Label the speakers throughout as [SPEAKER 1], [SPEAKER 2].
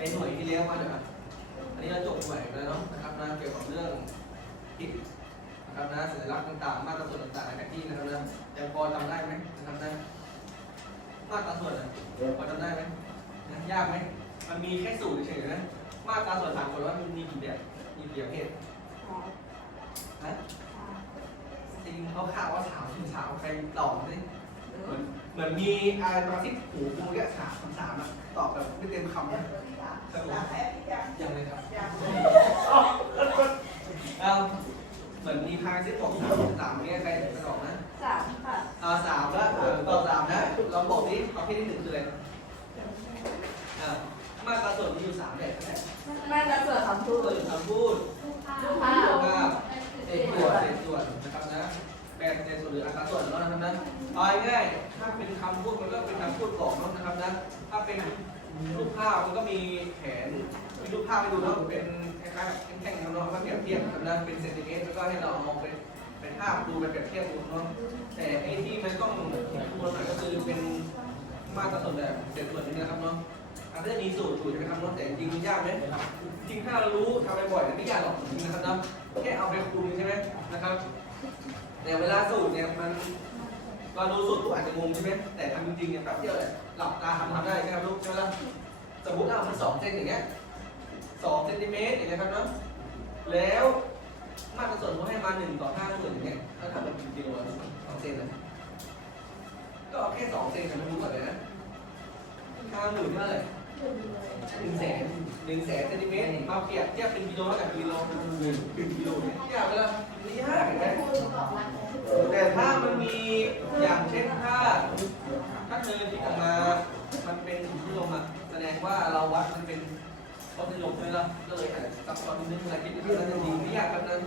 [SPEAKER 1] ในหน่วยที่เลี้ยงมาเนี่ยครับ อันนี้เราจบหน่วยไปแล้วเนาะนะครับนะเกี่ยวกับเรื่องทิศนะครับนะสัญลักษณ์ต่างๆ มาตราส่วนต่างๆในแผนที่นะครับนะยังพอจำได้ไหมนะครับนะมาตราส่วนอะพอจำได้ไหมนะยากไหมมันมีแค่สูตรเฉยๆนะมาตราส่วนถามก่อนว่ามันมีกี่แบบมีกี่ประเภทนะจริงเขาข่าวว่าสาวถึงสาวใครตอบสิเหมือน เหมือนมีอะไรประมาณที่หูกูเนี่ยถามคำถามอะตอบแบบไม่เต็มคำนะยังเลยครับเอาเหมือนมีพายซิบอกสามสามเนี่ยใครจะตอบนะ
[SPEAKER 2] สามค่ะ
[SPEAKER 1] เอาสามแล้วเออตอบสามนะลองบอกดิประเภทที่หนึ่งคืออะไรอ่ามาตราส่วนมีอยู่สามแบบนะ
[SPEAKER 2] แม่จะเสือคำพู
[SPEAKER 1] พู
[SPEAKER 2] ด
[SPEAKER 1] ดคำพูด
[SPEAKER 2] ลูกค้า
[SPEAKER 1] ภาเศษส่วนเศษส่วนนะครับนะแปดเศษส่วนหรืออัตราส่วนแล้วนะครับนะเอาง่าย รูปภาพมันก็มีแผนมีรูปภาพให้ดูเนาะเป็นคล้ายๆแท่งๆนะเนาะมาเปรียบเทียบกันนะเป็นเซนติเมตรแล้วก็ให้เราเอามองเป็นเป็นภาพดูเป็นเปรียบเทียบดูเนาะแต่ไอ้ที่มันต้องตัวหน่อยก็คือเป็นมาตรฐานแบบเศษส่วนนี้นะครับเนาะอาจจะมีสูตรสูตรใช่ไหมครับเนาะแต่จริงมันยากไหมจริงถ้าเรารู้ทำบ่อยๆไม่ยากหรอกจริงนะครับเนาะแค่เอาไปคูณใช่ไหมนะครับ แต่เวลาสูตรเนี่ยมัน เราดูสูตรปุ๊บอาจจะงงใช่ไหมแต่ทำจริงๆเนี่ยแป๊บเดียวเลยหลับตาทำทำได้ใช่ไหมลูกใช่ไหมล่ะสมมติเรามันสองเซนอย่างเงี้ยสองเซนติเมตรอย่างเงี้ยครับเนาะแล้วมาตรส่วนเขาให้มาหนึ่งต่อห้าส่วนอย่างเงี้ยถ้าทำเป็นกิโลละสองเซนนะก็เอาแค่สองเซนกันไม่รู้ก่อนเลยนะห้าหมื่นเท่าไหร่หนึ่งแสนหนึ่งแสนเซนติเมตรมาเปรียบเทียบเป็นกิโลกับกิโลหนึ่งกิโลเนี่ยยากไปแล้วนี่ยากเห็นไหม แต่ถ้ามันมีอย่างเช่นถ้าถ้าเธอที่ออกมา มันเป็นถุงพัดลมอะแสดงว่าเราวัดมันเป็นวัดพัดลมเลยละก็เลยอาจจะซับซ้อนนิดนึงเวลาคิดที่เราจะจริงไม่ยากครับนั้น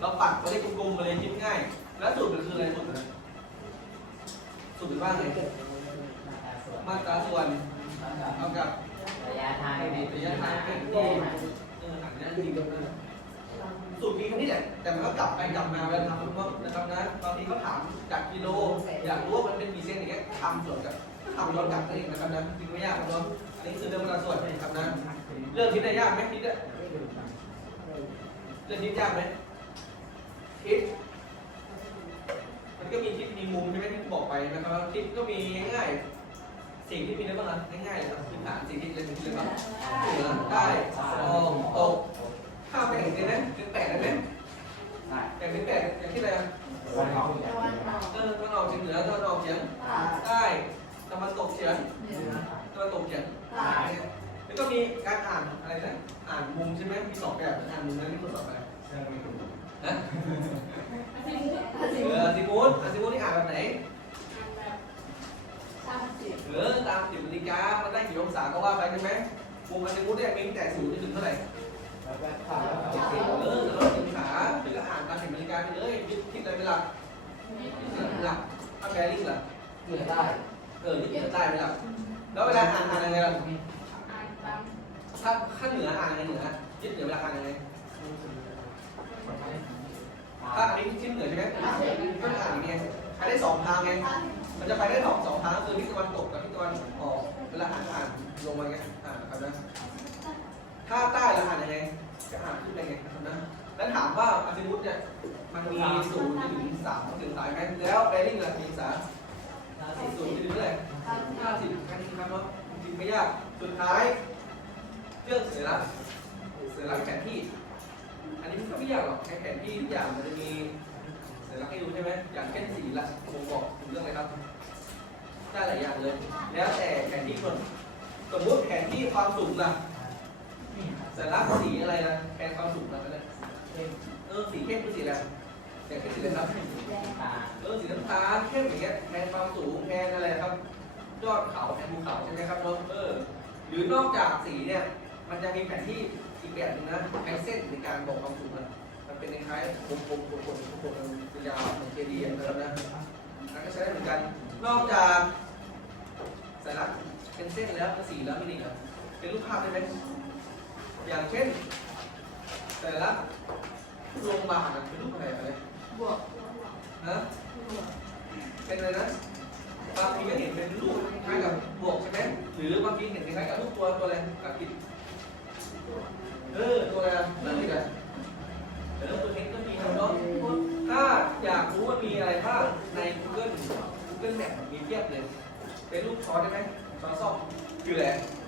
[SPEAKER 1] เราปัดตัวเลขกลมๆมาเลยคิดง่าย แล้วสูตรมันคืออะไรสูตรมันสูตรเป็นว่าไงมาตราส่วนเท่ากับ
[SPEAKER 3] ระยะทาง
[SPEAKER 1] ระยะทางเป็นที่เอออ่นได้จริงครับนะ สูตรมีแค่นี้แหละแต่มันก็กลับไปกลับมาเวลาทำเพราะนะครับนะตอนนี้เขาถามจากกิโล อยากรู้ว่ามันเป็นกี่เส้นอย่างเงี้ยทำส่วนกับทำย้อนกลับนั่นเองนะครับนะจริงไม่ยากครับเนาะอันนี้คือเรื่องมาตราส่วนนะครับนะเรื่องคิดได้ยากไหมคิดอะเรื่องคิดยากไหมคิดมันก็มีทิศมีมุมใช่ไหมที่บอกไปนะครับทิศก็มีง่ายสิ่งที่มีได้บ้างนะง่ายๆเลยครับพื้นฐานสิ่งที่เรียนเป็นเรื่องบ้างเหนือใต้ออกตก ข้ามไปถึงได้ไหมถึงแปดได้ไหมแปดถึงแปดอย่างที่อะไรอะ
[SPEAKER 3] วันออก
[SPEAKER 2] ตะวันออก
[SPEAKER 1] เออตะวันออกเฉียงเหนือตะวันออกเฉียง
[SPEAKER 2] ใต้
[SPEAKER 1] ใต้ตะวันตกเฉียง
[SPEAKER 2] เหนือ
[SPEAKER 1] ตะวันตกเฉียง
[SPEAKER 2] ใต้
[SPEAKER 1] แล้วก็มีการอ่านอะไรนะอ่านมุมใช่ไหมมีสองแบบอ่านมุมนั้นนี่ทดสอบอะไรนะ
[SPEAKER 2] สิบ
[SPEAKER 1] เออซิมูสอะซิมูสนี่อ่านแบบไหน
[SPEAKER 2] สามสิบ
[SPEAKER 1] เออตามสิบนาฬิกามันได้กี่องศาก็ว่าไปใช่ไหมมุมมันซิมูสเนี่ยมีตั้งแต่ศูนย์จนถึงเท่าไหร่ เอ
[SPEAKER 3] เก็บ
[SPEAKER 1] อแล้วเราองศาหรืออ่านตามสิบนาฬิกาไปเลยยึดทิศอะไรเป็นหลักหลักถ้าแบริ่งล่ะ
[SPEAKER 3] เหนือได้
[SPEAKER 1] เออยึดเหนือใต้เป็นหลักแล้วเวลาอ่านอ่านยังไงล่ะ
[SPEAKER 2] อ่านตาม
[SPEAKER 1] ถ้าขั้นเหนืออ่านยังไงเหนือยึดเหนือเวลาอ่านยังไงถ้าอันนี้ทิศเหนือใช่ไหมก็อ่านอย่างเงี้ยใช้ได้สองทางไงมันจะไปได้สองสองทางก็คือทิศตะวันตกกับทิศตะวัน มันมีศูนย์ถึงสามถึงสามไหมแล้ว หรือนอกจากสีเนี่ย มันจะมีแผนที่อีกแบบหนึงนะไอเส้นในการบอกความสูงมันมันเป็นคล้ายๆวงกลมวงกลมวงกลมยาวเหมือนเจดีย์นะครับนะนั่นก็ใช้ได้เหมือนกัน นอกจากสัญลักษณ์เป็นเส้นแล้วเป็นสีแล้วมีอีกเหรอเป็นรูปภาพได้ไหมอย่างเช่นสัญลักษณ์โรงพยาบาลเป็นรูปอะไรอะไร
[SPEAKER 2] บวก
[SPEAKER 1] ฮะเป็นอะไรนะ บางทีก็เห็นเป็นรูปคล้ายกับบวกใช่ไหมหรือบางทีเห็นคล้ายกับรูปตัวตัวอะไรกับผิดเออตัวอะไรอะเริ่มอีกอะเดี๋ยวเริ่มตัวเทคก็มีครับเนาะถ้าอยากรู้ว่ามีอะไรบ้างใน Google Google Map มีเทียบเลย เป็นรูปช้อนได้ไหมช้อนซ่อมคืออะไร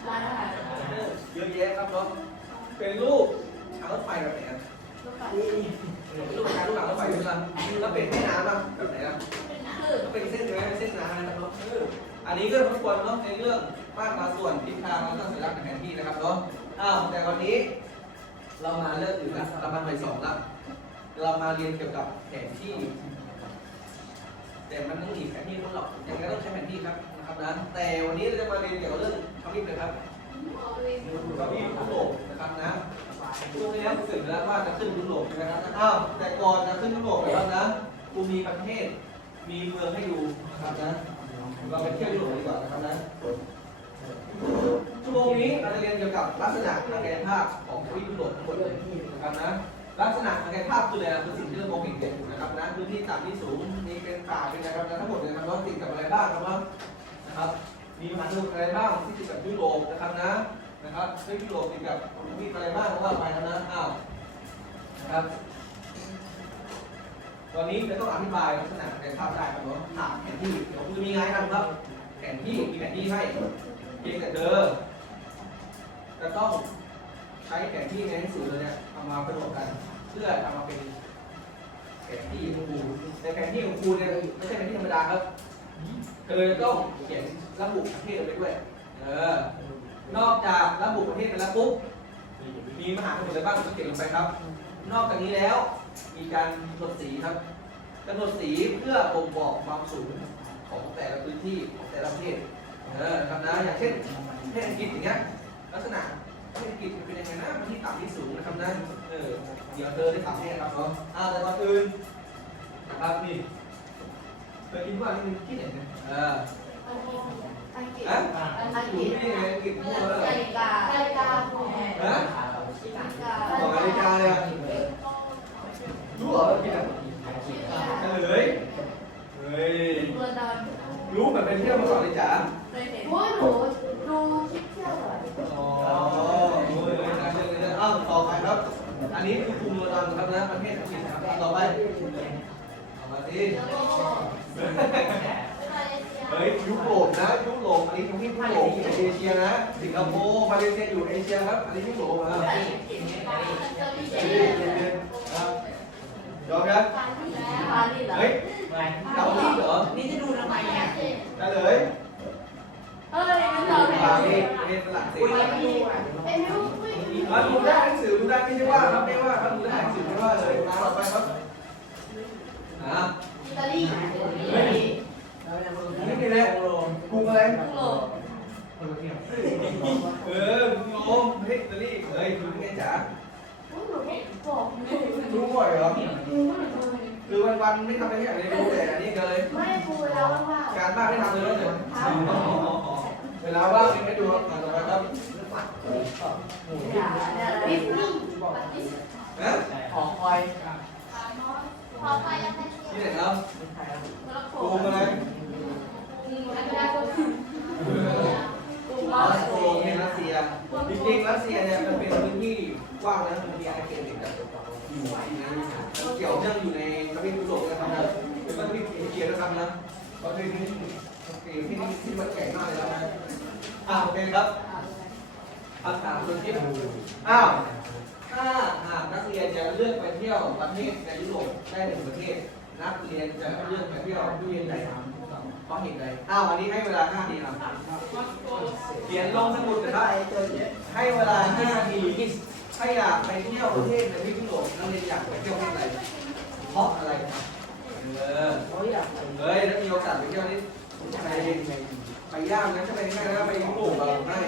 [SPEAKER 2] ร้านอาหาร
[SPEAKER 1] เออเยอะแยะครับเนาะเป็นรูปทางรถไฟแบบไหนเป็นรูปทางรูปทางรถไฟด้วยกันแล้วเป็นแม่น้ำอะแบบไหนอะ
[SPEAKER 2] คือ
[SPEAKER 1] ก็เป็นเส้นใช่ไหมเป็นเส้นน้ำนะครับเอออันนี้ก็ทุกคนเนาะในเรื่องมากมาส่วนทิศทางแล้วก็สัญลักษณ์แผนที่นะครับเนาะอ้าวแต่วันนี้ เรามาเรื่องอื่นละเรามาหน่วยสองละเรามาเรียนเกี่ยวกับแผนที่ แต่มันต้องหนีแผนที่คนหรอกยังไงต้องใช้แผนที่ครับนะครับนะแต่วันนี้เราจะมาเรียนเกี่ยวกับเรื่องทวีปเลยครับทวีปยุโรปนะครับนะช่วงนี้เราฝึกแล้วว่าจะขึ้นยุโรปใช่ไหมครับอ้าวแต่ก่อนจะขึ้นยุโรปนะครับนะกูมีประเทศ มีเมืองให้ดูนะครับนะ เราไปเที่ยวยุโรปดีกว่านะครับนะชั่วโมงนี้เราจะเรียนเกี่ยวกับลักษณะทางกายภาพของทวีปยุโรปทั้งหมดเลยนะครับนะ ลักษณะทางกายภาพคืออะไรคือสิ่งที่เรามองเห็นนอยู่นะครับนะพื้นที่ต่ำที่สูงมีเป็นป่าเป็นอะไรครับนะทั้งหมดเลยนะครับติดกับอะไรบ้างครับนะครับ มีมหาสมุทรอะไรบ้างที่ติดกับยุโรปนะครับนะนะครับทวีปยุโรปติดกับทวีปอะไรบ้างว่าไปนะนะอ้าวนะครับ ตอนนี้จะต้องอธิบายลักษณะการภาพได้ครับเนาะถามแผนที่เดี๋ยวคุณจะมีไงานครับ แผนที่มีแผนที่ให้เพียงแต่เธอจะต้องใช้แผนที่ในหนังสือเราเนี่ยเอามาประกอบกัน เพื่อทำมาเป็นแผนที่ของครูแต่แผนที่ของครูเนี่ยไม่ใช่แผนที่ธรรมดาครับเธอจะต้องเขียนระบุประเทศไปด้วย เออ นอกจากระบุประเทศไปแล้วปุ๊บ มีมหาสมุทรอะไรบ้างก็เขียนลงไปครับ นอกจากนี้แล้ว มีการกำหนดสีครับกำหนดสีเพื่อบ่งบอกความสูงของแต่ละพื้นที่ของแต่ละประเทศเออครับนะอย่างเช่นประเทศอังกฤษอย่างเงี้ยลักษณะประเทศอังกฤษมันเป็นยังไงนะมันที่ต่ำที่สูงนะครับนะเออเดี๋ยวเธอได้ถามให้ครับเนาะอ่าแต่ก่อนอื่นนะครับนี่เคยคิดว่านี่มันที่ไหนเนี่ยเออ
[SPEAKER 2] อังกฤษ
[SPEAKER 1] ฮะ
[SPEAKER 2] อังก
[SPEAKER 1] อยู่
[SPEAKER 2] ฤษ
[SPEAKER 1] ที่ไหนอังกฤษพูดเลย
[SPEAKER 2] นาฬิกานาฬิกาแพง
[SPEAKER 1] ฮะ
[SPEAKER 2] นาฬิกา
[SPEAKER 1] บอกนาฬิกาเลยอะ รู้เหรออังกฤษอะเฉลยเฮ้ย
[SPEAKER 2] เมืองดอน
[SPEAKER 1] รู้แบบเป็นเที่ยวมาสอนเลยจ๋า
[SPEAKER 2] เคยเห็น
[SPEAKER 4] โอ้ยหนูดูคลิปเที่ยวเหรอ
[SPEAKER 1] อ๋อโอ้ยเลยนะเลยเลยอ้าวต่อไปครับ อันนี้คือภูมิลอนครับนะประเทศอังกฤษครับอะต่อไปเอามาสิเฮ้ยยุโรปนะยุโรปอันนี้ทวีปยุโรปอยู่เอเชียนะสิงคโปร์มาเลเซียอยู่เอเชียครับอันนี้ยุโรปนะเฮ้ยเย็นๆครับ ยอมยัง
[SPEAKER 2] ปารีสเหรอ
[SPEAKER 1] เฮ้ย
[SPEAKER 3] ไม่
[SPEAKER 1] เกาหลีเหรอ
[SPEAKER 4] นี่จะดูทำไมเนี่ย
[SPEAKER 1] ได้เลย
[SPEAKER 2] เออนี่มันเรา
[SPEAKER 1] ปา
[SPEAKER 2] แพ
[SPEAKER 1] รี
[SPEAKER 2] ง
[SPEAKER 1] สประเทศฝรั่งเศส
[SPEAKER 4] คุย
[SPEAKER 1] ค
[SPEAKER 4] กั
[SPEAKER 1] รั
[SPEAKER 4] บบพี่อะ
[SPEAKER 2] เอ็มรู้อุ้ย
[SPEAKER 1] มาดูได้หนังสือดูได้ไม่ใช่ว่าครับไม่ว่าครับดูได้หนังสือไม่ว่าเลยมาต่อไปครับอ่า
[SPEAKER 2] อิตาลี
[SPEAKER 1] ไม่มีแล้วกรุงอะไร
[SPEAKER 2] ยุโรป
[SPEAKER 1] เออกรุงโรมเฮ้ยอิตาลีเฮ้ยดูไงจ๋า
[SPEAKER 4] อุ้ยหนูบอกหนู
[SPEAKER 1] ดูบ่อยเหรอ
[SPEAKER 4] ดูว่าหนูดู
[SPEAKER 1] คือวันวันๆไม่ทำอะไรอย่างนี้ดูแต่อันนี้เลย
[SPEAKER 4] ไม่ดูแล้วว่า
[SPEAKER 1] การบ้านไม่ทำเลยเลยเวลาว่างไม่ดูครับต่อไปครับ
[SPEAKER 2] อย่าเนี่ย
[SPEAKER 4] ดิสนีย์
[SPEAKER 1] นะ
[SPEAKER 3] ของคอย
[SPEAKER 1] ที่ไหนครับ
[SPEAKER 2] โมร็อกโก
[SPEAKER 1] กรุงอะไร
[SPEAKER 2] กรุงรัสเซียกรุง
[SPEAKER 1] มอสโกประเทศรัสเซียจริงๆรัสเซียเนี่ยมันเป็นพื้นที่ก ว้างนะมันมีอาณาเขตติดกันอยู่นะมันเกี่ยวเนื่องอยู่ในทวีปยุโรปนะครับนะเป็นทวีปเอเชียนะครับนะเพราะที่นี่ที่นี่ที่มันแข็งมากเลยแล้วนะอ้าวโอเคครับคำถามคนที่อ้าวถ้าหากนักเรียนจะเลือกไปเที่ยวประเทศในยุโรปได้หนึ่งประเทศ นักเรียนจะเลือกไปเที่ยวประเทศใดเพราะเหตุใดอ้าววันนี้ให้เวลา5นาทีครับเขียนลงสมุดนะครับให้เวลา5นาที ถ้าอยากไปเที่ยวประเทศในวิทยุโรปนักเรียนอยากไปเที่ยวทศอะไรเพราะอะไรเออ
[SPEAKER 3] เขาอยากไป
[SPEAKER 1] เฮ้ยถ้ามีโอกาสไปเที่ยวนี่ไปไปยากนะถ้าไปง่ายนะไปยุโรปเราง่าย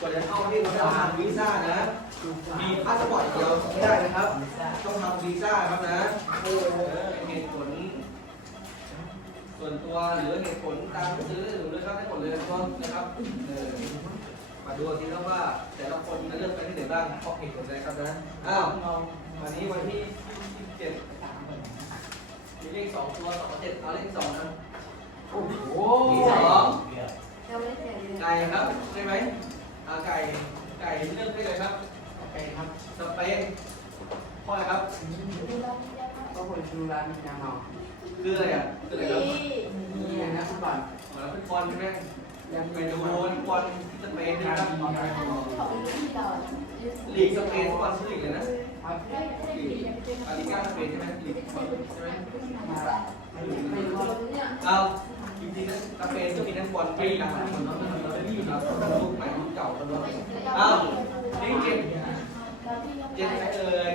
[SPEAKER 1] กว่าจะเข้าประเทศเราต้องทำวีซ่านะ มีพาสปอร์ตเดียวไม่ได้นะครับ ต้องทำวีซ่าครับนะเออเหตุผล ส่วนตัวหรือเหตุผลตามหนังสือหรือเรื่องได้หมดเลยนะครับนะครับ มาดูกันทีครัว่าแต่ละคนจะเลือกไปที่ไหนบ้างเพราะเหตุผลอะไรครับนะอ้าววันนี้วันที่เจ็ดมีเลขสองตัวสองเจ็ดเอาเลขสองนะ
[SPEAKER 3] โอ้โห
[SPEAKER 1] สอง
[SPEAKER 2] ไก่
[SPEAKER 1] ครับใช่ไหมเอาไก่ไก่เลือกได้เลยครับ
[SPEAKER 3] ไก่ครับ
[SPEAKER 1] สเปนพ่ออะไรครับ
[SPEAKER 2] ก
[SPEAKER 3] ็คนชูร้านมีนาเมา
[SPEAKER 1] คืออะไรอะคืออะไรครับ
[SPEAKER 3] นี่นะฟุตบอล
[SPEAKER 1] เหมือนฟุตบอลใช่ไหม
[SPEAKER 3] ยัง
[SPEAKER 1] ไป
[SPEAKER 3] ไป
[SPEAKER 1] ดูบอลสเปนนะครับ
[SPEAKER 4] เขาไปดูที่เรา
[SPEAKER 1] ลีกสเปนฟุตบอลชื่อลีกเลยนะอาลิก้าสเปนใช่ไหมลีกฟุตบอลใช่ไหม
[SPEAKER 2] เอา
[SPEAKER 1] จริงๆนะสเปนก็มีนักบอลปดังเหมือนเราเราได้ยินครับลูกใหม่ลูกเก่าแล้วเนาะเอานี่เจ็ดเจ็ดเอ่ย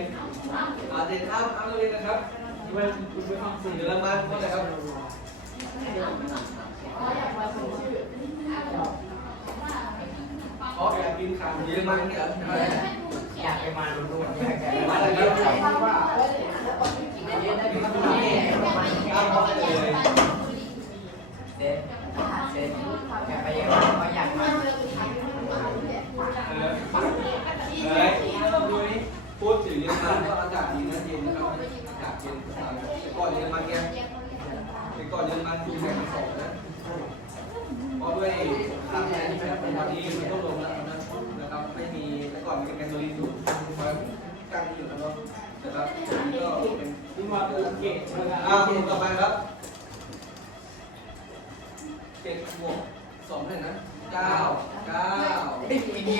[SPEAKER 1] อาเจ็ดอ้ามอ้าเลยนะครับเยอรมันเท่าไหร่ครับ
[SPEAKER 2] เขาอยากมาชื่อ
[SPEAKER 1] เพราะอยากกินขามเยอรมันเนี่ย
[SPEAKER 3] อยากไปมาลุ้นๆอยากจะ
[SPEAKER 1] มา
[SPEAKER 3] มา
[SPEAKER 1] เล
[SPEAKER 3] เลยย
[SPEAKER 1] ค
[SPEAKER 3] ค
[SPEAKER 1] รั
[SPEAKER 3] รั
[SPEAKER 1] บบ
[SPEAKER 3] ว่าไม่เยอะได้ดีมากเลย
[SPEAKER 1] อ้ามเพราะอะไรเอ่ย
[SPEAKER 3] เซ็ตเซ็ตอยากไปเยอะเพราะอยากมา
[SPEAKER 1] เฮ้ยดูนี่พูดถึงเยอรมันก็อากาศดีนะเย็นนะครับอากาศเย็นก่อนเย็นมันเนี่ยก่อนเยอมันดูแข่งสองนะ เพราะด้วยทางแดนที่เป็นตอนนี้มันต้องลงแล้วนะนะครับไม่มีแต่ก่อนมีแกนโดลินอยู่คอยกันอยู่นะเนาะนะครับก็เป็น
[SPEAKER 3] ที่มาปูเก่ง
[SPEAKER 1] อ้าวต่อไปครับเจ็ดบวกสองเท่าไหร่นะเก้าเก้า
[SPEAKER 3] ปีนี้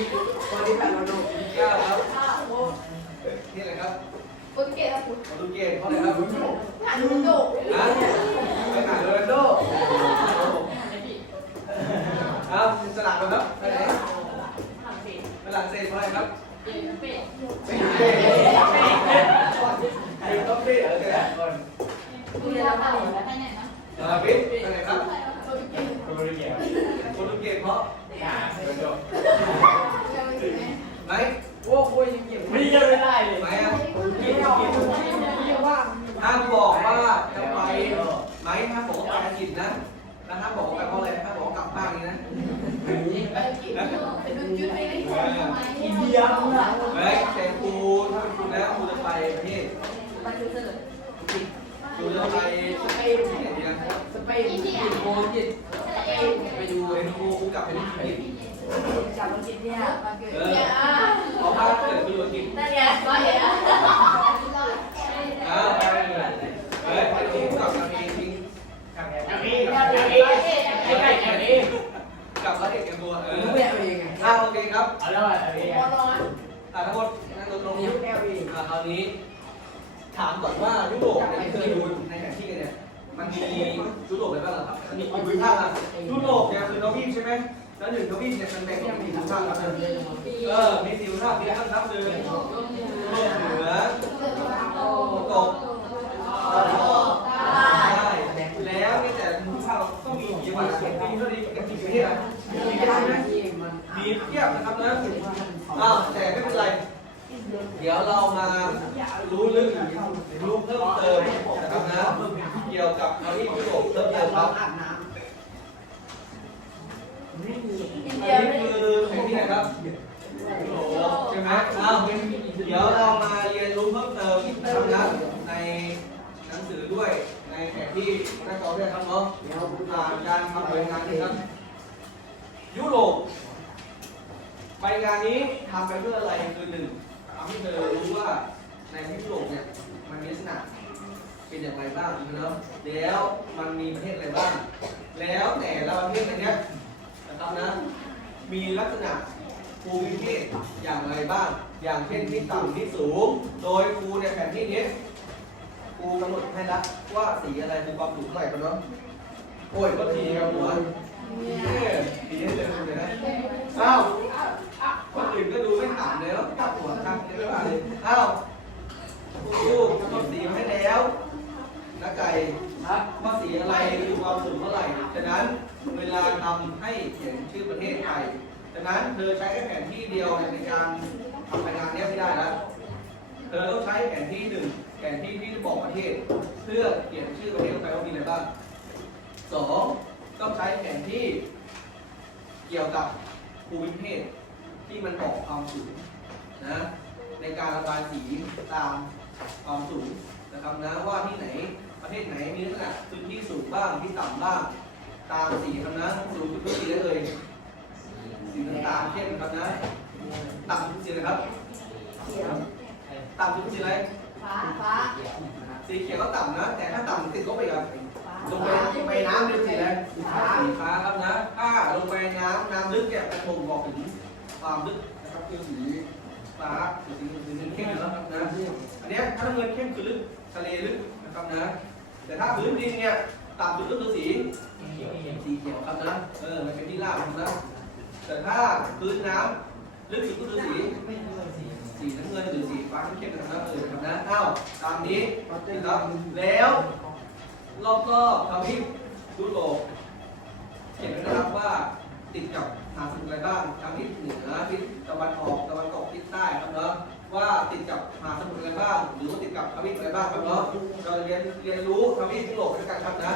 [SPEAKER 3] วันนี้แบบเราดู
[SPEAKER 1] เก้าครับนี่อะไรครับ
[SPEAKER 2] โปรตุเกสครับ
[SPEAKER 1] มาดูเกมเขาเลยครับ
[SPEAKER 2] ผ่านดูโด
[SPEAKER 1] นะไปหาโรนัลโด อ้าวสลับกันครับไปไหนฝรั่งเศสเท่าไหร่ครับ
[SPEAKER 2] เป็ดเป็ด
[SPEAKER 1] เป็นเป้เป็นต้องเป้เหรอเนี่ยก่อน
[SPEAKER 2] ดูแลเราแล้วไปไหนนะ
[SPEAKER 1] ลาบิสเท่าไหร่ครับ
[SPEAKER 2] โปรตุเกส
[SPEAKER 1] โปรตุเกสเพราะ
[SPEAKER 3] อ่าเดี๋ยวจบ
[SPEAKER 2] ยังไม่ถึงไหม
[SPEAKER 1] ไหม
[SPEAKER 3] โอ้โหยังเก็บไม่เยอะไม่ได้เลย
[SPEAKER 1] ไหมอะ
[SPEAKER 3] กินกิน
[SPEAKER 1] ห้ามบอกว่าจะไปไหมห้ามบอกว่าไปอังกฤษนะแล้วห้ามบอกว่าไปเพราะอะไรห้ามบอกว่ากลับบ้านนี่นะ
[SPEAKER 2] เป็นดูจุดไปเลย
[SPEAKER 3] อินเดียมึงอะ
[SPEAKER 1] เฮ้ยแต่ครูถ้าเป็นครูแล้วครูจะไปประเทศ
[SPEAKER 2] ไปดูเถอะ
[SPEAKER 1] ครูจะไป
[SPEAKER 3] สเป
[SPEAKER 1] ที่
[SPEAKER 3] น
[SPEAKER 1] ไหนดีนะ
[SPEAKER 3] สเปนญี่ปุ่นโคจิตสเปน
[SPEAKER 1] ไปดูเป็นครูครูกลับไปที่อังกฤษ
[SPEAKER 3] จากอังกฤษ เนี่ย
[SPEAKER 2] มาเกิด
[SPEAKER 1] เออเพราะบ้านเกิดไปอยู่อังกฤษ
[SPEAKER 2] นั่นไงมาเห็นอะ
[SPEAKER 1] อ้าวไปเลยเฮ้ยไปดูกลับมาเองจริง
[SPEAKER 3] อย่างนี้อย่างนี้อย่างนี้อย่างนี้
[SPEAKER 1] กลับมาเด็กกันตัวเออ
[SPEAKER 3] รู้แนวเองไง
[SPEAKER 1] อ้าวโอเคครับ
[SPEAKER 3] เอาแล้วอะไร
[SPEAKER 2] บอลร้อน
[SPEAKER 1] อ่าทั้งหมดนั่งลงลง
[SPEAKER 3] นิ้วแนวเอง
[SPEAKER 1] อ่าคราวนี้ ถามก่อนว่ายุโรปเนี่ยเคยดูในแผนที่กันเนี่ยมันมียุโรปอะไรบ้างครับมีกี่ภูมิภาคอะยุโรปเนี่ยคือทวีปใช่ไหม แล้วหนึ่งทวีปเนี่ยมันแบ่งเป็นกี่ภูมิภาคครับเออ มีสี่ภูมิภาคมีอะไรบ้างครับหนึ่งยุโรปเหนือตะตกตกแล้วในแต่ภูมิภาคก็มีจังหวัดมีเท่านี้กันกี่ประเทศอะมีเท่าไหมมีเทียบนะครับนะอ้าวแต่ไม่เป็นไร เดี๋ยวเรามารู้ลึกรู้เพิ่มเติมนะครับนะเกี่ยวกับทวีปยุโรปเพิ่มเติมครับ
[SPEAKER 3] อิน
[SPEAKER 2] เดีย
[SPEAKER 1] น
[SPEAKER 2] ไม่
[SPEAKER 1] นี้
[SPEAKER 2] ได้
[SPEAKER 1] คือแผนที่ไหนครับโรปใช่ไหมอ้าวเดี๋ยวเรามาเรียนรู้เพิ่มเติมนะครับในหนังสือด้วยในแผนที่หน้าจอด้วยครับเนาะผ่านการทำรายงานนะครับยุโรปใบงานนี้ทำไปเพื่ออะไรคือหนึ่งทำให้เธอรู้ว่าในยุโรปเนี่ยมันมีลักษณะเป็นอย่างไรบ้างนะแล้วมันมีประเทศอะไรบ้าง แล้วแต่ละประเทศในเนี้ย นะครับนะมีลักษณะภูมิประเทศอย่างไรบ้าง อย่างเช่นที่ต่ำที่สูง โดยครูในแผนที่นี้ครูกำหนดให้ละว่าสีอะไรคือความสูงเท่าไหร่กันเนาะโอ้ยก็ทีครับหัวเนี่ยดีให้เจอคุณเลยนะอ้าวคนอื่นก็ดูไม่ถามเลยแล้วกลับหัวครับเรียกว่าเลยอ้าวลูกกำหนดสีมาให้แล้วนักไก่ำ
[SPEAKER 3] ครับ
[SPEAKER 1] ว่าสีอะไรคือความสูงเท่าไหร่ฉะนั้นเวลาทำให้เขียนชื่อประเทศไทยฉะนั้นเธ อใช้แค่แผนที่เดียวในการทำรายงานนี้ไม่ได้แล้ว เธอต้องใช้แผนที่หนึ่งแผนที่ที่บอกประเทศ เพื่อเขียนชื่อประเทศไปว่ามีอะไรบ้างสองต้องใช้แผนที่เกี่ยวกับภูมิประเทศที่มันบอกความสูงนะในการระบายสีตามความสูงนะครับนะว่าที่ไหนประเทศไหนมีลักษณะพื้นที่สูงบ้างที่ต่ำบ้าง ตามสีครับนะสูงสุดก็สีได้เลย สีน้ำตาลเข้มครับนะต่ำสุดสีอะไรครับต่ำสุดสีอะไร
[SPEAKER 2] ฟ้าฟ้า
[SPEAKER 1] สีสีเขียวก็ต่ำนะ แต่ถ้าต่ำติดลบไปอีกอะลงไปไปน้ำลึกสีอะไรสีฟ้าสีฟ้าครับนะถ้าลงไปน้ำน้ำลึกเนี่ยจะบ่งบอกถึงความลึกนะครับคือสีฟ้าสีสีสีเงินเข้มนะครับนะอันเนี้ยถ้าน้ำเงินเข้มคือลึกทะเลลึกนะครับนะ แต่ถ้าพื้นดินเนี่ยต่ำสุดก็คือสีสีเขียวครับนะเออมันเป็นที่ราบนะ แต่ถ้าพื้นน้ำลึกสุดก็คือสีสีน้ำเงินหรือสีฟ้าเข้มๆนะครับเออครับนะอ้าวตามนี้นะครับแล้วรอบๆทวีปยุโรปเขียนไว้นะครับว่าติดกับหาสมุทรอะไรบ้างทางทิศเหนือทิศตะวันออกตะวันตกทิศใต้ครับเนาะ ว่าติดกับมหาสมุทรอะไรบ้างหรือว่าติดกับทวีปอะไรบ้างครับเนาะเราจะเรียนเรียนรู้ทวีปยุโรปด้วยกันครับนะ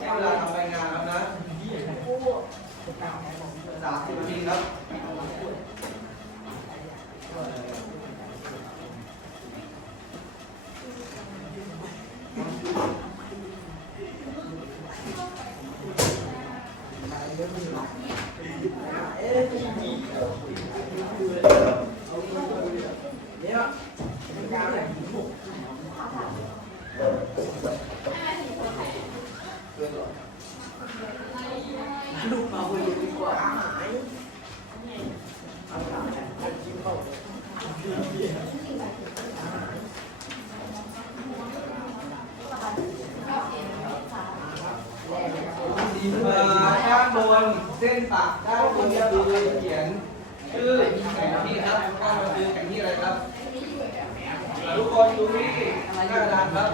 [SPEAKER 1] ใช้เวลาทำรายงานครับนะสามสิบนาทีครับ เอ่อ ด้านบนเส้นตัดด้านบนคือเขียนชื่อแผนที่ครับด้านบนคือแผนที่อะไรครับ ทุกคนดูที่หน้ากระดานครับ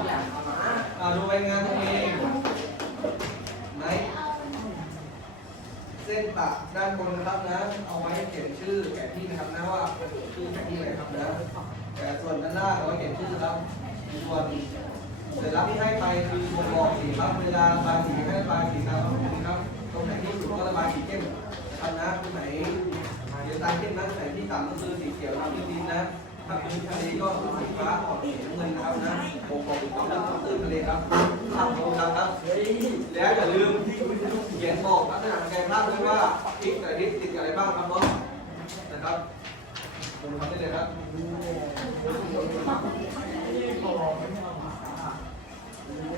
[SPEAKER 1] อ่าดูใบงานตัวเองไหนเส้นตัดด้านบนนะครับนะ เอาไว้เขียนชื่อแผนที่นะครับนะว่าชื่อแผนที่อะไรครับนะแต่ส่วนด้านล่างเอาไว้เขียนชื่อครับส่วน สัญลักษณ์ที่ให้ไปคือบอกสีครับเวลาระบายสีให้ระบายสีตามตรงนี้ครับ ตรงไหนที่สุดก็ระบายสีเข้มนะครับนะตรงไหนเดี๋ยวตามเข้มนะตรงไหนที่ต่ำก็คือสีเขียวที่ดินนะถ้าเป็นทะเลก็สีฟ้าออกสีน้ำเงินนะครับนะบ่งบอกถึงความลึกของตื้นทะเลครับครับผมครับครับแล้วอย่าลืมที่เขียนบอกลักษณะการภาพด้วยว่าทิศแต่ทิศติดอะไรบ้างครับน้องนะครับผมทำได้เลยครับ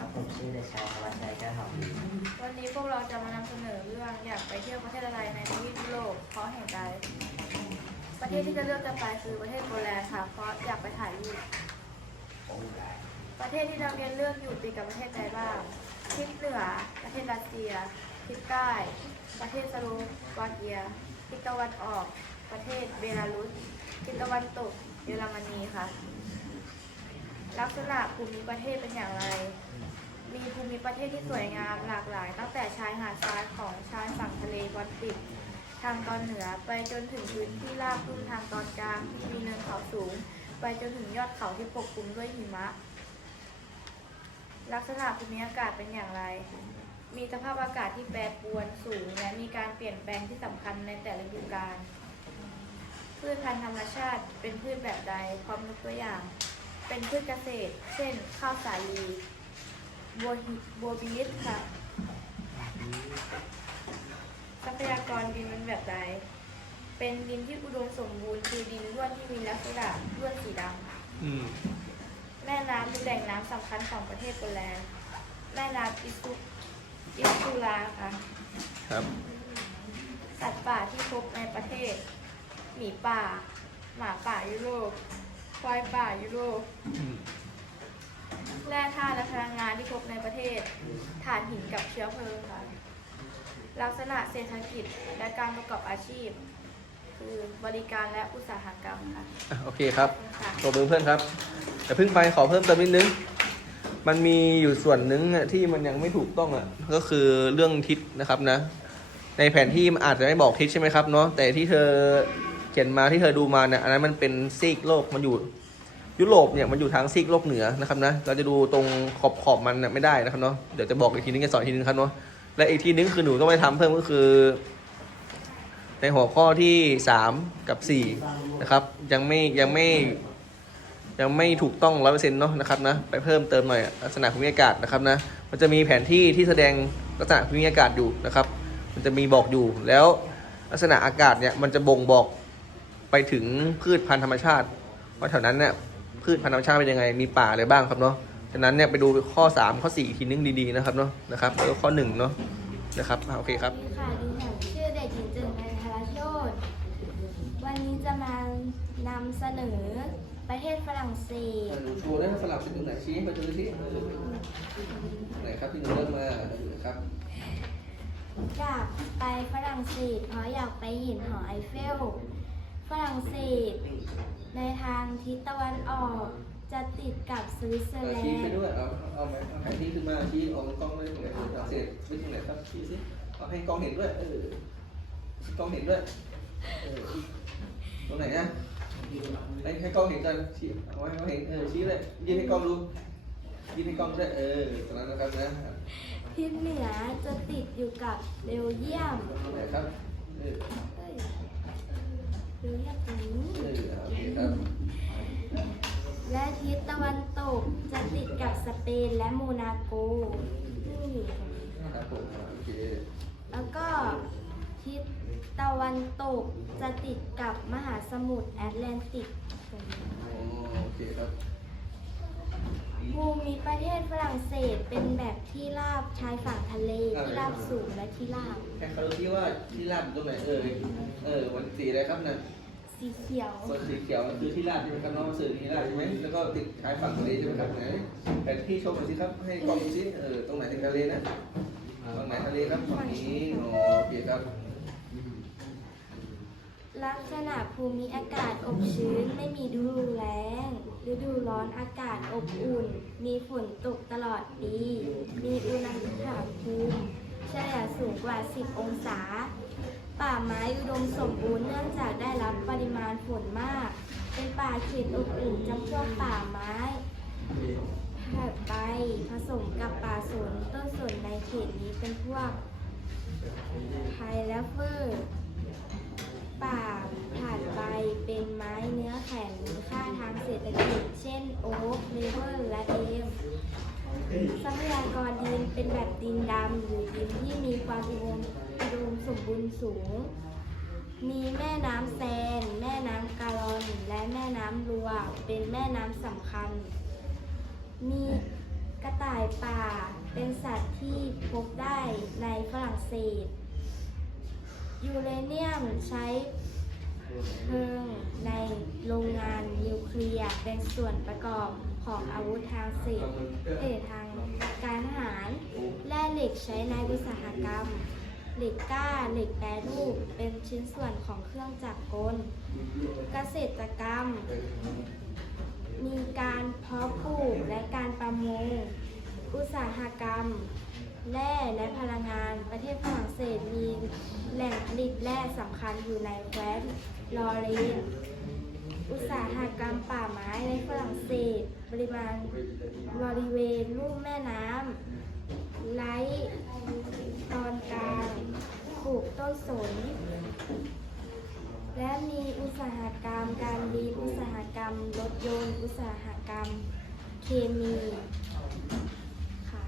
[SPEAKER 5] ับ ผมชื่อเดชาวัชชัยแก้วหอม
[SPEAKER 4] วันนี้พวกเราจะมานำเสนอเรื่องอยากไปเที่ยวประเทศอะไรในทวีปยุโรปเพราะเหตุใดประเทศที่จะเลือกจะไปคือประเทศโปแลนด์ค่ะเพราะอยากไปถ่ายรูปประเทศที่เราเรียนเลือกอยู่ติดกับประเทศใดบ้างทิศเหนือประเทศรัสเซียทิศใต้ประเทศสโลวาเกียทิศตะวันออกประเทศเบลารุสทิศตะวันตกเยอรมนีค่ะลักษณะภูมิประเทศเป็นอย่างไร มีภูมิประเทศที่สวยงามหลากหลาย ตั้งแต่ชายหาดทรายของชายฝั่งทะเลบอลติกทางตอนเหนือไปจนถึงพื้นที่ราบลุ่มทางตอนกลางที่มีเนินเขาสูง ไปจนถึงยอดเขาที่ปกคลุมด้วยหิมะ ลักษณะภูมิอากาศเป็นอย่างไร มีสภาพอากาศที่แปรปรวนสูง และมีการเปลี่ยนแปลงที่สำคัญในแต่ละฤดูกาลพืชพันธุ์ธรรมชาติเป็นพืชแบบใดพร้อมยกตัวอย่าง เป็นพืชเกษตร เช่น ข้าวสาลี บัวหิบัวบีทค่ะ ทรัพยากรดินเป็นแบบใด เป็นดินที่อุดมสมบูรณ์คือดินร่วนที่มีลักษณะร่วนสีดำ
[SPEAKER 1] อืม
[SPEAKER 4] แม่น้ำเป็นแหล่งน้ำสำคัญของประเทศโปแลนด์ แม่น้ำอิสุอิสุลาค่ะ
[SPEAKER 1] ครับ
[SPEAKER 4] สัตว์ป่าที่พบในประเทศ หมีป่า หมาป่ายุโรป ควายป่ายุโรป แร่ธาตุและพลังงานที่พบในประเทศถ่านหินกับเชื้อเพลิงค่ะลักษณะเศรษฐกิจและการประกอบอาชีพ คือบริการและอุตสาหกรรมค่ะ
[SPEAKER 1] อะโอเคครับ
[SPEAKER 4] ค่ะ
[SPEAKER 1] ตัวมือเพื่อนครับแต่เพิ่งไปขอเพิ่มเติมนิดนึง มันมีอยู่ส่วนหนึ่งอะที่มันยังไม่ถูกต้องอะก็คือเรื่องทิศนะครับนะ ในแผนที่มันอาจจะไม่บอกทิศใช่ไหมครับเนาะแต่ที่เธอเขียนมาที่เธอดูมาเนี่ยอันนั้นมันเป็นซีกโลกมันอยู่ ยุโรปเนี่ยมันอยู่ทางซีกโลกเหนือนะครับนะเราจะดูตรงขอบขอบมันไม่ได้นะครับเนาะเดี๋ยวจะบอกอีกทีนึงจะสอนอีกทีนึงครับเนาะและอีกทีนึงคือหนูต้องไปทำเพิ่มก็คือ ในหัวข้อที่ 3 กับ4นะครับยังไม่ยังไม่ยังไม่ถูกต้องร้อยเปอร์เซ็นต์เนาะนะครับนะไปเพิ่มเติมหน่อยลักษณะภูมิอากาศนะครับนะมันจะมีแผนที่ที่แสดงลักษณะภูมิอากาศอยู่นะครับ มันจะมีบอกอยู่แล้วลักษณะอากาศเนี่ยมันจะบ่งบอกไปถึงพืชพันธุ์ธรรมชาติว่าแถวนั้นเนี่ย พืชพันธุ์ธรรมชาติเป็นยังไง มีป่าอะไรบ้างครับเนาะฉะนั้นเนี่ยไปดูข้อ 3 ข้อ4อีกทีนึงดีๆนะครับเนาะนะครับแล้วก็ข้อ1เนาะนะครับอะโอเคครับ
[SPEAKER 6] สวัสดีค่ะดิฉันชื่อเด็กหญิงจึงไนทารโชตวันนี้จะมานำเสนอประเทศฝรั่งเศส
[SPEAKER 1] โชว์ได้สลับเป็นตรงไหนชี้มาดูที่ไหนครับที่หนูเลือกมาครับ
[SPEAKER 6] อยากไปฝรั่งเศสเพราะอยากไปเห็นหอไอเฟล ฝรั่งเศส ในทางทิศตะวันออก จะติดกับสวิตเซอร์แล
[SPEAKER 1] ชี้ไป
[SPEAKER 6] นด์
[SPEAKER 1] ด้วยเอาเอาไหมเอาแผนที่ขึ้นมาชี้ออกกล้องไม่ได้ตรงไหนฝรั่งเศสไม่ตรงไหนครับชี้สิเอาให้กล้องเห็นด้วยเออกล้องเห็นด้วยเออตรงไหนนะให้ให้กล้องเห็นกันชี้เอาไว้ให้เขาเห็นเออชี้เลยยืนให้กล้องดูยืนให้กล้องด้วยเออตรงนั้นนะครับนะ
[SPEAKER 6] ทิศเหนือจะติดอยู่กับเบลเยียม
[SPEAKER 1] ตรงไหนครับเออ
[SPEAKER 6] เอ้ย เบลเยียมตรงนี้
[SPEAKER 1] ครับ
[SPEAKER 6] และทิศตะวันตกจะติดกับสเปนและโมนาโกซึ่งอยู่ตรงนี้
[SPEAKER 1] ครับผมโอเค
[SPEAKER 6] แล้วก็ทิศตะวันตกจะติดกับมหาสมุทรแอตแลนติก
[SPEAKER 1] โอเคครับ
[SPEAKER 6] ภูมิประเทศฝรั่งเศสเป็นแบบที่ราบชายฝั่งทะเลที่ราบสูงและที่ราบ
[SPEAKER 1] แค่เขาที่ว่าที่ลาบอยู่ตรงไหนเออเออวันสีอะไรครับเนี่ย
[SPEAKER 6] สีเขียว
[SPEAKER 1] ส่วนสีเขียวคือที่ลาดใช่ไหมครับน้องสื่อที่ลาดใช่ไหมแล้วก็ติดชายฝั่งทะเลใช่ไหมครับไหนแผนที่ชมหน่อยสิครับให้กล้องดูสิเออตรงไหนถึงทะเลนะตรงไหนทะเลครับฝั่งนี้อ๋อโอเคครับ
[SPEAKER 6] ลักษณะภูมิอากาศอบชื้นไม่มีฤดูแล้ง ฤดูร้อนอากาศอบอุ่น มีฝนตกตลอดปี มีอุณหภูมิเฉลี่ยสูงกว่า 10 องศา ป่าไม้อุดมสมบูรณ์เนื่องจากได้รับปริมาณฝนมาก เป็นป่าเขตอบอุ่นจำพวกป่าไม้ถัดไปผสมกับป่าสนต้นสนในเขตนี้เป็นพวกไนโอ๊กเลเวอร์และเอมทรัพยากรดินเป็นแบบดินดำหรือดินที่มีความอุดมอุดมสมบูรณ์สูง มีแม่น้ำแซน แม่น้ำกาลอน และแม่น้ำรัว เป็นแม่น้ำสำคัญ มีกระต่ายป่า เป็นสัตว์ที่พบได้ในฝรั่งเศส ยูเรเนียมใช้ เพลิงในโรงงานนิวเคลียร์เป็นส่วนประกอบของอาวุธทางเศษเออทางการทหารแร่เหล็กใช้ในอุตสาหกรรม เหล็กกล้าเหล็กแปรรูปเป็นชิ้นส่วนของเครื่องจักรกล เกษตรกรรม มีการเพาะปลูกและการประมงอุตสาหกรรม แร่และพลังงาน ประเทศฝรั่งเศสมีแหล่งผลิตแร่สำคัญอยู่ในแคว้นลอเรนอุตสาหกรรมป่าไม้ในฝรั่งเศสปริมาณบริเวณลุ่มแม่น้ำไลตอนกลางปลูกต้นสน และมีอุตสาหกรรมการบินอุตสาหกรรมรถยนต์อุตสาหกรรมเคมีค่ะ